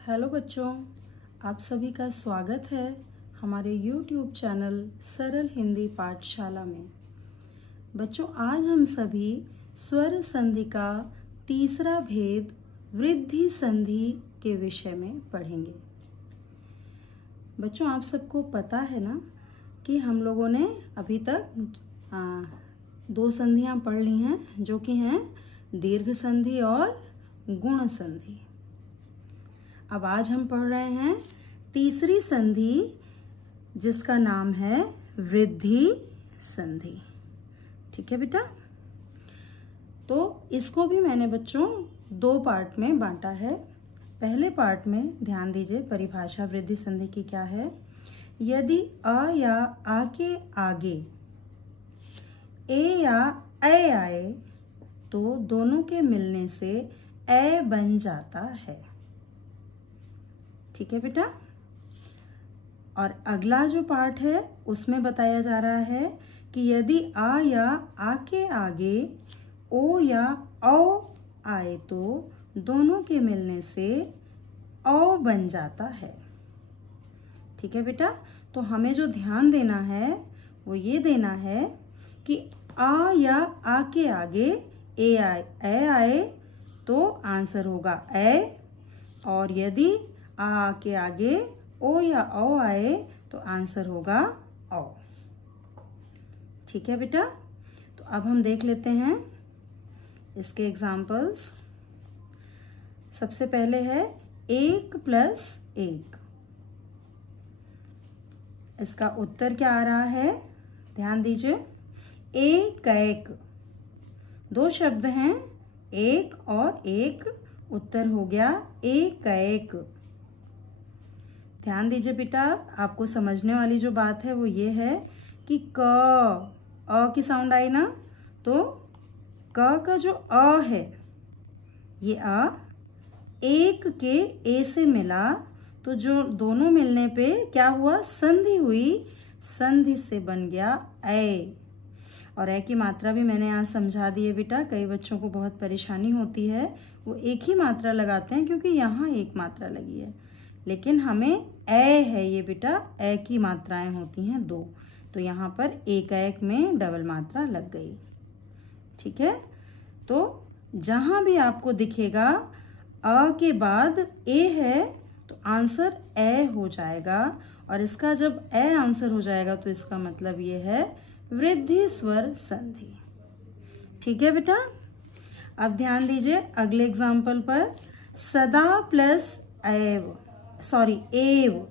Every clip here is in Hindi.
हेलो बच्चों, आप सभी का स्वागत है हमारे YouTube चैनल सरल हिंदी पाठशाला में। बच्चों, आज हम सभी स्वर संधि का तीसरा भेद वृद्धि संधि के विषय में पढ़ेंगे। बच्चों, आप सबको पता है ना कि हम लोगों ने अभी तक दो संधियां पढ़ ली हैं, जो कि हैं दीर्घ संधि और गुण संधि। अब आज हम पढ़ रहे हैं तीसरी संधि, जिसका नाम है वृद्धि संधि। ठीक है बेटा, तो इसको भी मैंने बच्चों दो पार्ट में बांटा है। पहले पार्ट में ध्यान दीजिए, परिभाषा वृद्धि संधि की क्या है। यदि अ या आ के आगे ए या ऐ आए तो दोनों के मिलने से ऐ बन जाता है। ठीक है बेटा, और अगला जो पार्ट है उसमें बताया जा रहा है कि यदि आ या आ के आगे ओ या औ आए तो दोनों के मिलने से औ बन जाता है। ठीक है बेटा, तो हमें जो ध्यान देना है वो ये देना है कि आ या आ के आगे ए आए तो आंसर होगा ए, और यदि आ के आगे ओ या औ आए तो आंसर होगा औ। ठीक है बेटा, तो अब हम देख लेते हैं इसके एग्जाम्पल्स। सबसे पहले है 1 + 1। इसका उत्तर क्या आ रहा है, ध्यान दीजिए। एक कैक, दो शब्द हैं, एक और एक, उत्तर हो गया एक कैक। ध्यान दीजिए बेटा, आपको समझने वाली जो बात है वो ये है कि क अ की साउंड आई ना, तो क का जो अ है ये अ एक के ए से मिला तो जो दोनों मिलने पे क्या हुआ, संधि हुई, संधि से बन गया ऐ। और ऐ की मात्रा भी मैंने यहाँ समझा दी है बेटा। कई बच्चों को बहुत परेशानी होती है, वो एक ही मात्रा लगाते हैं क्योंकि यहाँ एक मात्रा लगी है, लेकिन हमें ऐ है ये बेटा, ऐ की मात्राएं होती हैं दो, तो यहाँ पर एक एक में डबल मात्रा लग गई। ठीक है, तो जहां भी आपको दिखेगा अ के बाद ए है तो आंसर ऐ हो जाएगा, और इसका जब ऐ आंसर हो जाएगा तो इसका मतलब ये है वृद्धि स्वर संधि। ठीक है बेटा, अब ध्यान दीजिए अगले एग्जाम्पल पर। सदा प्लस एव, एव,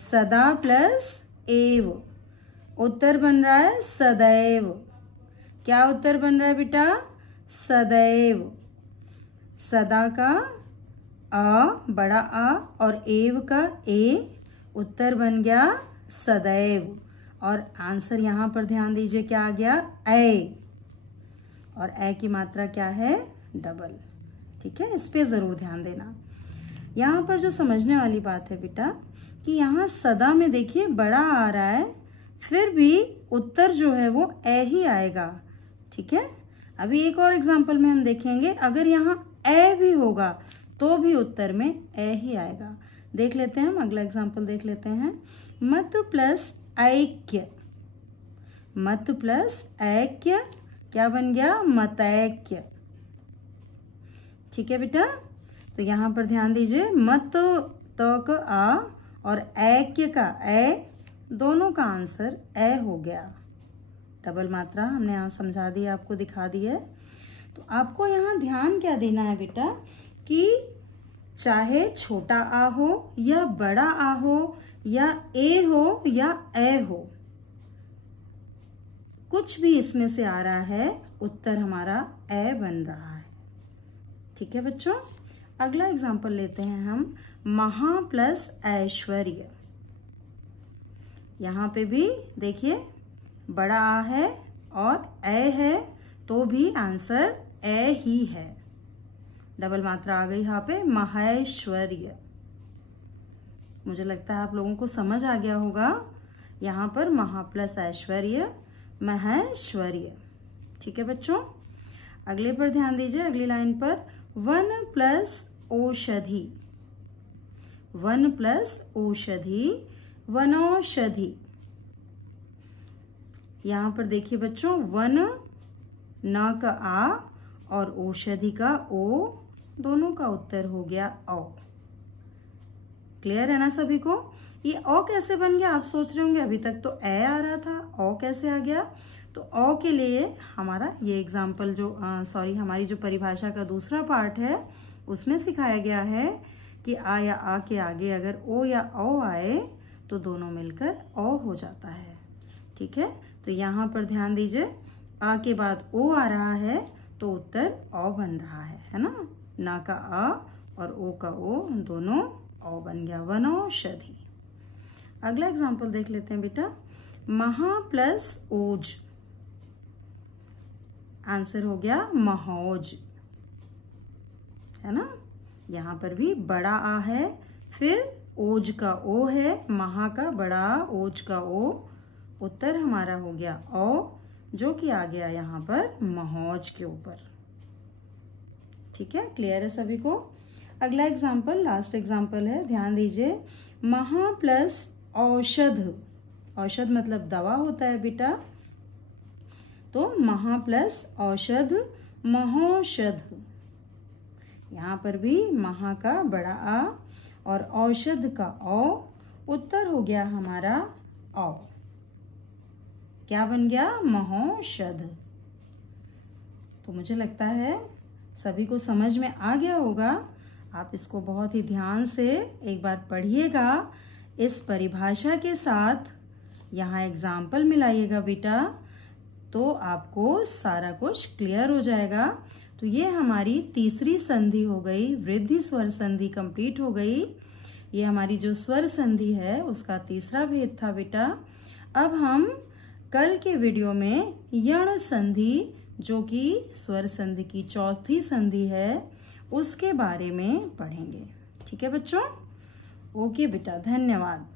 सदा प्लस एव, उत्तर बन रहा है सदैव। क्या उत्तर बन रहा है बेटा, सदैव। सदा का अ, बड़ा आ, और एव का ए, उत्तर बन गया सदैव। और आंसर यहाँ पर ध्यान दीजिए क्या आ गया, ऐ, और ऐ की मात्रा क्या है, डबल। ठीक है, इस पे जरूर ध्यान देना। यहाँ पर जो समझने वाली बात है बेटा कि यहाँ सदा में देखिए बड़ा आ रहा है, फिर भी उत्तर जो है वो ऐ ही आएगा। ठीक है, अभी एक और एग्जांपल में हम देखेंगे, अगर यहाँ ऐ भी होगा तो भी उत्तर में ऐ ही आएगा। देख लेते हैं, हम अगला एग्जांपल देख लेते हैं। मत प्लस ऐक्य, मत प्लस ऐक्य क्या बन गया, मतैक्य। ठीक है बेटा, तो यहाँ पर ध्यान दीजिए, मत तक आ और ऐक्य का ऐ, दोनों का आंसर ऐ हो गया। डबल मात्रा हमने यहाँ समझा दी, आपको दिखा दी है। तो आपको यहाँ ध्यान क्या देना है बेटा कि चाहे छोटा आ हो या बड़ा आ हो या ए हो या ऐ हो, कुछ भी इसमें से आ रहा है, उत्तर हमारा ऐ बन रहा है। ठीक है बच्चों, अगला एग्जाम्पल लेते हैं हम। महा प्लस ऐश्वर्य। यहाँ पे भी देखिए बड़ा आ है और ऐ है, तो भी आंसर ऐ ही है। डबल मात्रा आ गई यहाँ पे, महेश्वर्य। मुझे लगता है आप लोगों को समझ आ गया होगा, यहाँ पर महा प्लस ऐश्वर्य, महेश्वर्य। ठीक है बच्चों, अगले पर ध्यान दीजिए, अगली लाइन पर। वन प्लस औषधि, वन प्लस औषधि वनौषधि। यहाँ पर देखिए बच्चों, वन न का आ और औषधि का ओ, दोनों का उत्तर हो गया औ। क्लियर है ना सभी को? ये औ कैसे बन गया? आप सोच रहे होंगे अभी तक तो ए आ रहा था, औ कैसे आ गया? तो औ के लिए हमारा ये एग्जाम्पल जो हमारी जो परिभाषा का दूसरा पार्ट है उसमें सिखाया गया है कि आ या आ के आगे अगर ओ या औ आए तो दोनों मिलकर औ हो जाता है। ठीक है, तो यहाँ पर ध्यान दीजिए, आ के बाद ओ आ रहा है तो उत्तर औ बन रहा है ना? ना का आ और ओ का ओ, दोनों औ बन गया, वनौषधि। अगला एग्जाम्पल देख लेते हैं बेटा। महा प्लस ओज, आंसर हो गया महौज, है ना? यहाँ पर भी बड़ा आ है, फिर ओज का ओ है, महा का बड़ा, ओज का ओ, उत्तर हमारा हो गया औ, जो कि आ गया यहाँ पर महौज के ऊपर। ठीक है, क्लियर है सभी को? अगला एग्जाम्पल, लास्ट एग्जाम्पल है, ध्यान दीजिए। महा प्लस औषध, औषध मतलब दवा होता है बेटा, तो महा प्लस औषध महौषध। यहाँ पर भी महा का बड़ा आ और औषध का औ, उत्तर हो गया हमारा औ। क्या बन गया? महौषध। तो मुझे लगता है सभी को समझ में आ गया होगा। आप इसको बहुत ही ध्यान से एक बार पढ़िएगा, इस परिभाषा के साथ यहाँ एग्जाम्पल मिलाइएगा बेटा, तो आपको सारा कुछ क्लियर हो जाएगा। तो ये हमारी तीसरी संधि हो गई, वृद्धि स्वर संधि कंप्लीट हो गई। ये हमारी जो स्वर संधि है उसका तीसरा भेद था बेटा। अब हम कल के वीडियो में यण संधि, जो कि स्वर संधि की चौथी संधि है, उसके बारे में पढ़ेंगे। ठीक है बच्चों? ओके बेटा, धन्यवाद।